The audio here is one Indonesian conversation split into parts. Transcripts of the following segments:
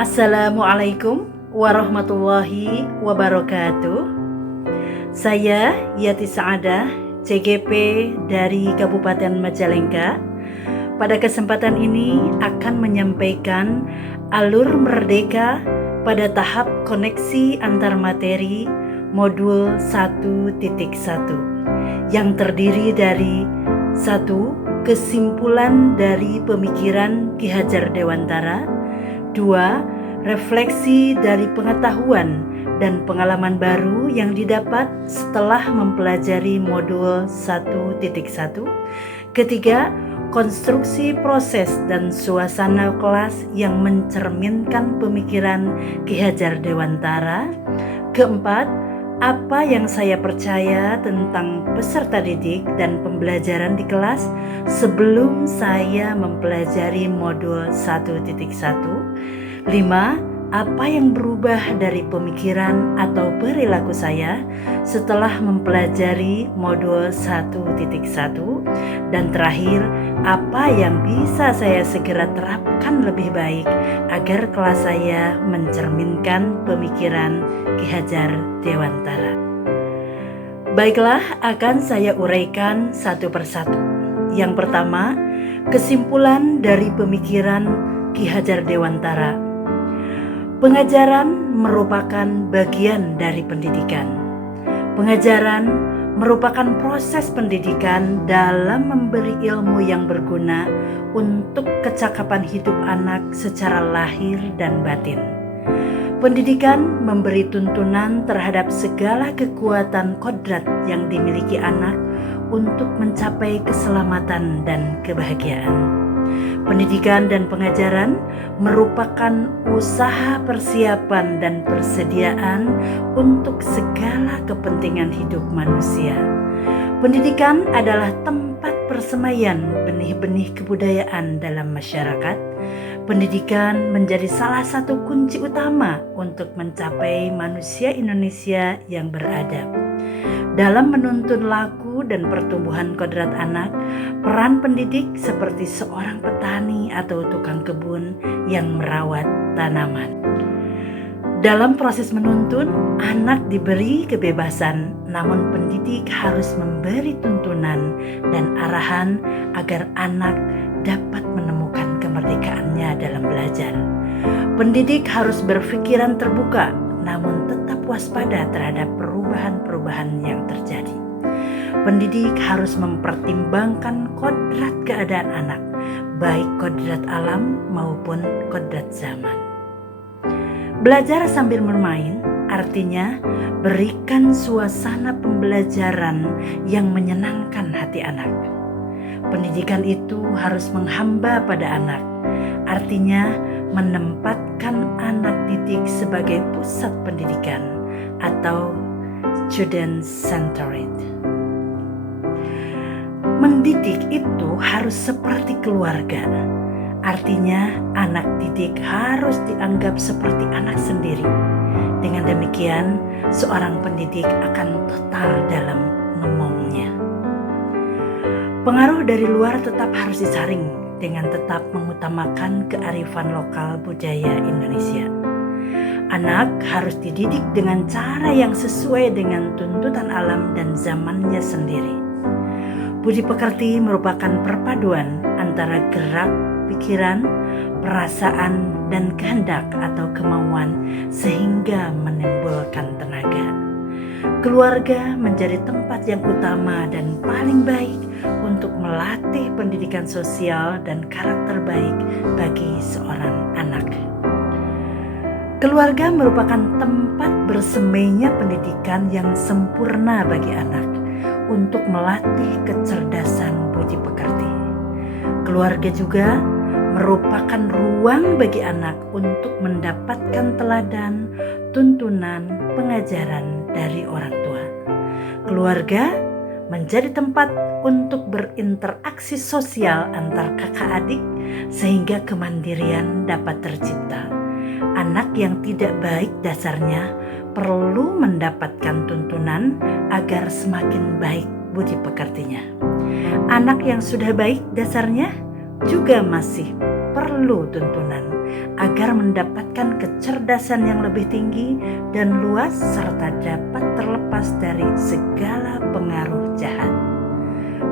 Assalamualaikum warahmatullahi wabarakatuh. Saya Yati Saadah, CGP dari Kabupaten Majalengka. Pada kesempatan ini akan menyampaikan alur merdeka pada tahap koneksi antar materi modul 1.1 yang terdiri dari 1. Kesimpulan dari pemikiran Ki Hajar Dewantara. 2. Refleksi dari pengetahuan dan pengalaman baru yang didapat setelah mempelajari modul 1.1. Ketiga, konstruksi proses dan suasana kelas yang mencerminkan pemikiran Ki Hajar Dewantara. Keempat, apa yang saya percaya tentang peserta didik dan pembelajaran di kelas sebelum saya mempelajari modul 1.1. 5. Apa yang berubah dari pemikiran atau perilaku saya setelah mempelajari modul 1.1. Dan terakhir, apa yang bisa saya segera terapkan lebih baik agar kelas saya mencerminkan pemikiran Ki Hajar Dewantara. Baiklah, akan saya uraikan satu persatu. Yang pertama, kesimpulan dari pemikiran Ki Hajar Dewantara. Pengajaran merupakan bagian dari pendidikan. Pengajaran merupakan proses pendidikan dalam memberi ilmu yang berguna untuk kecakapan hidup anak secara lahir dan batin. Pendidikan memberi tuntunan terhadap segala kekuatan kodrat yang dimiliki anak untuk mencapai keselamatan dan kebahagiaan. Pendidikan dan pengajaran merupakan usaha persiapan dan persediaan untuk segala kepentingan hidup manusia. Pendidikan adalah tempat persemaian benih-benih kebudayaan dalam masyarakat. Pendidikan menjadi salah satu kunci utama untuk mencapai manusia Indonesia yang beradab. Dalam menuntun laku dan pertumbuhan kodrat anak, peran pendidik seperti seorang petani atau tukang kebun yang merawat tanaman. Dalam proses menuntun, anak diberi kebebasan, namun pendidik harus memberi tuntunan dan arahan agar anak dapat menemukan kemerdekaannya dalam belajar. Pendidik harus berpikiran terbuka, namun tetap waspada terhadap perubahan-perubahan yang terjadi. Pendidik harus mempertimbangkan kodrat keadaan anak, baik kodrat alam maupun kodrat zaman. Belajar sambil bermain artinya berikan suasana pembelajaran yang menyenangkan hati anak. Pendidikan itu harus menghamba pada anak, artinya menempatkan anak didik sebagai pusat pendidikan atau student-centered. Mendidik itu harus seperti keluarga, artinya anak didik harus dianggap seperti anak sendiri. Dengan demikian, seorang pendidik akan total dalam ngomongnya. Pengaruh dari luar tetap harus disaring dengan tetap mengutamakan kearifan lokal budaya Indonesia. Anak harus dididik dengan cara yang sesuai dengan tuntutan alam dan zamannya sendiri. Budi pekerti merupakan perpaduan antara gerak, pikiran, perasaan, dan kehendak atau kemauan sehingga menimbulkan tenaga. Keluarga menjadi tempat yang utama dan paling baik untuk melatih pendidikan sosial dan karakter baik bagi seorang anak. Keluarga merupakan tempat bersemainya pendidikan yang sempurna bagi anak untuk melatih kecerdasan budi pekerti. Keluarga juga merupakan ruang bagi anak untuk mendapatkan teladan, tuntunan, pengajaran dari orang tua. Keluarga menjadi tempat untuk berinteraksi sosial antar kakak adik sehingga kemandirian dapat tercipta. Anak yang tidak baik dasarnya perlu mendapatkan tuntunan agar semakin baik budi pekertinya. Anak yang sudah baik dasarnya juga masih perlu tuntunan agar mendapatkan kecerdasan yang lebih tinggi dan luas serta dapat terlepas dari segala pengaruh jahat.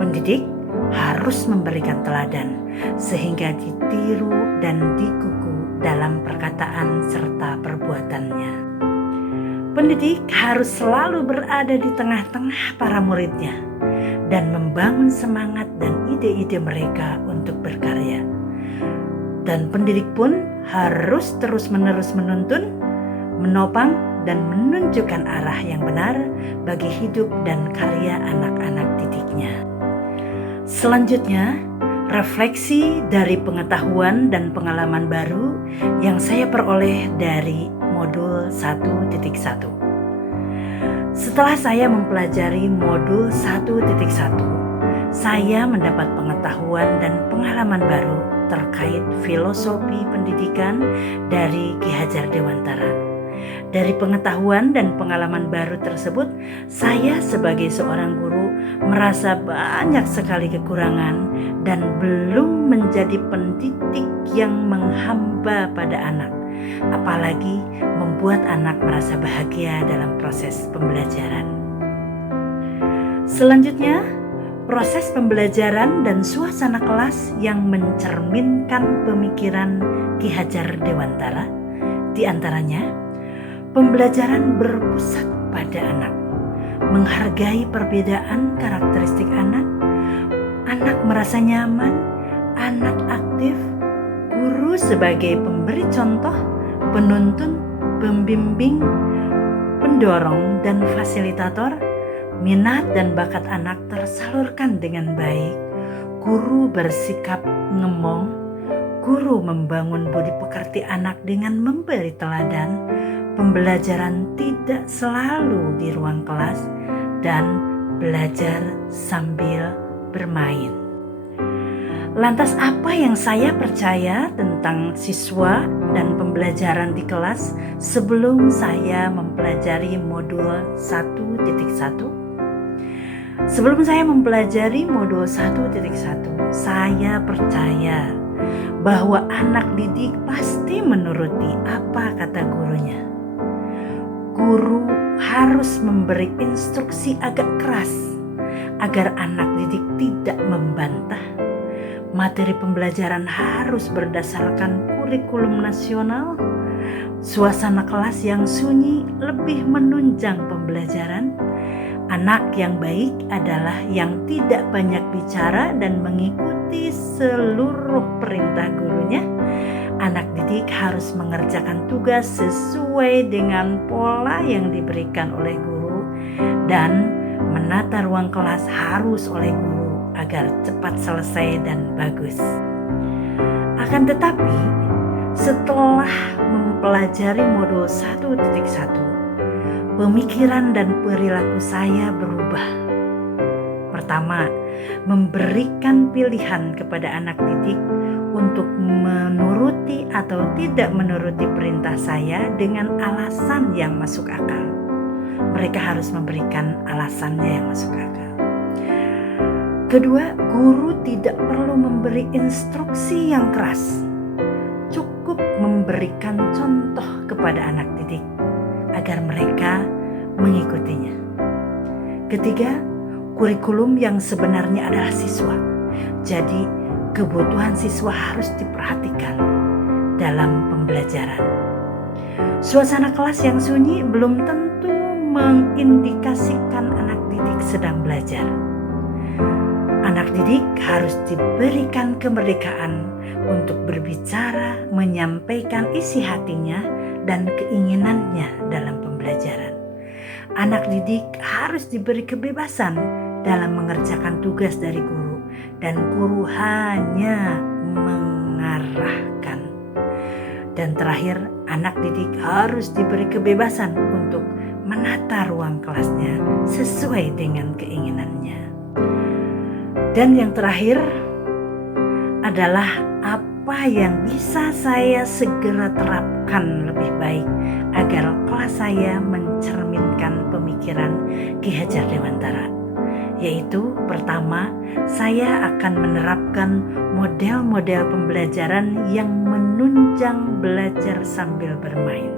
Pendidik harus memberikan teladan sehingga ditiru dan dikuku dalam perkataan serta perbuatannya. Pendidik harus selalu berada di tengah-tengah para muridnya dan membangun semangat dan ide-ide mereka untuk berkarya. Dan pendidik pun harus terus-menerus menuntun, menopang, dan menunjukkan arah yang benar bagi hidup dan karya anak-anak didiknya. Selanjutnya, refleksi dari pengetahuan dan pengalaman baru yang saya peroleh dari modul 1.1. Setelah saya mempelajari modul 1.1, saya mendapat pengetahuan dan pengalaman baru terkait filosofi pendidikan dari Ki Hajar Dewantara. Dari pengetahuan dan pengalaman baru tersebut, saya sebagai seorang guru merasa banyak sekali kekurangan dan belum menjadi pendidik yang menghamba pada anak, apalagi membuat anak merasa bahagia dalam proses pembelajaran. Selanjutnya, proses pembelajaran dan suasana kelas yang mencerminkan pemikiran Ki Hajar Dewantara, di antaranya pembelajaran berpusat pada anak, menghargai perbedaan karakteristik anak merasa nyaman, anak aktif, guru sebagai pemberi contoh, penuntun, pembimbing, pendorong, dan fasilitator, minat dan bakat anak tersalurkan dengan baik, guru bersikap ngemong, guru membangun budi pekerti anak dengan memberi teladan, pembelajaran tidak selalu di ruang kelas, dan belajar sambil bermain. Lantas apa yang saya percaya tentang siswa dan pembelajaran di kelas sebelum saya mempelajari modul 1.1? Sebelum saya mempelajari modul 1.1, saya percaya bahwa anak didik pasti menuruti apa kata gurunya. Guru harus memberi instruksi agak keras agar anak didik tidak membantah. Materi pembelajaran harus berdasarkan kurikulum nasional. Suasana kelas yang sunyi lebih menunjang pembelajaran. Anak yang baik adalah yang tidak banyak bicara dan mengikuti seluruh perintah gurunya. Anak didik harus mengerjakan tugas sesuai dengan pola yang diberikan oleh guru, dan menata ruang kelas harus oleh guru agar cepat selesai dan bagus. Akan tetapi, setelah mempelajari modul 1.1, pemikiran dan perilaku saya berubah. Pertama, memberikan pilihan kepada anak didik untuk menuruti atau tidak menuruti perintah saya dengan alasan yang masuk akal. Mereka harus memberikan alasannya yang masuk akal. Kedua, guru tidak perlu memberi instruksi yang keras. Cukup memberikan contoh kepada anak didik agar mereka mengikutinya. Ketiga, kurikulum yang sebenarnya adalah siswa. Jadi, kebutuhan siswa harus diperhatikan dalam pembelajaran. Suasana kelas yang sunyi belum tentu mengindikasikan anak didik sedang belajar. Anak didik harus diberikan kemerdekaan untuk berbicara, menyampaikan isi hatinya dan keinginannya dalam pembelajaran. Anak didik harus diberi kebebasan dalam mengerjakan tugas dari guru, dan guru hanya mengarahkan. Dan terakhir, anak didik harus diberi kebebasan untuk menata ruang kelasnya sesuai dengan keinginannya. Dan yang terakhir adalah apa yang bisa saya segera terapkan lebih baik agar kelas saya mencerminkan pemikiran Ki Hajar Dewantara. Yaitu pertama, saya akan menerapkan model-model pembelajaran yang menunjang belajar sambil bermain.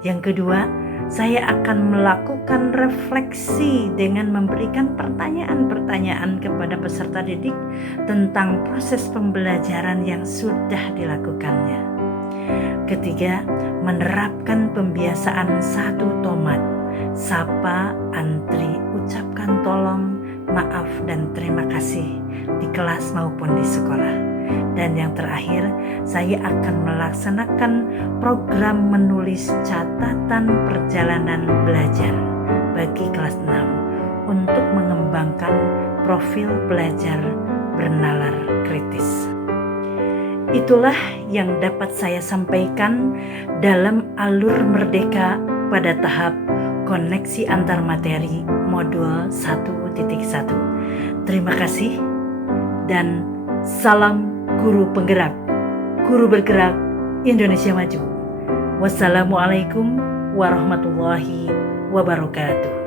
Yang kedua, saya akan melakukan refleksi dengan memberikan pertanyaan-pertanyaan kepada peserta didik tentang proses pembelajaran yang sudah dilakukannya. Ketiga, menerapkan pembiasaan 1 tomat, sapa, antri, ucapkan tolong, maaf, dan terima kasih di kelas maupun di sekolah. Dan yang terakhir, saya akan melaksanakan program menulis catatan perjalanan belajar bagi kelas 6 untuk mengembangkan profil belajar bernalar kritis. Itulah yang dapat saya sampaikan dalam alur merdeka pada tahap koneksi antar materi modul 1.1. Terima kasih dan salam guru penggerak, guru bergerak Indonesia Maju. Wassalamualaikum warahmatullahi wabarakatuh.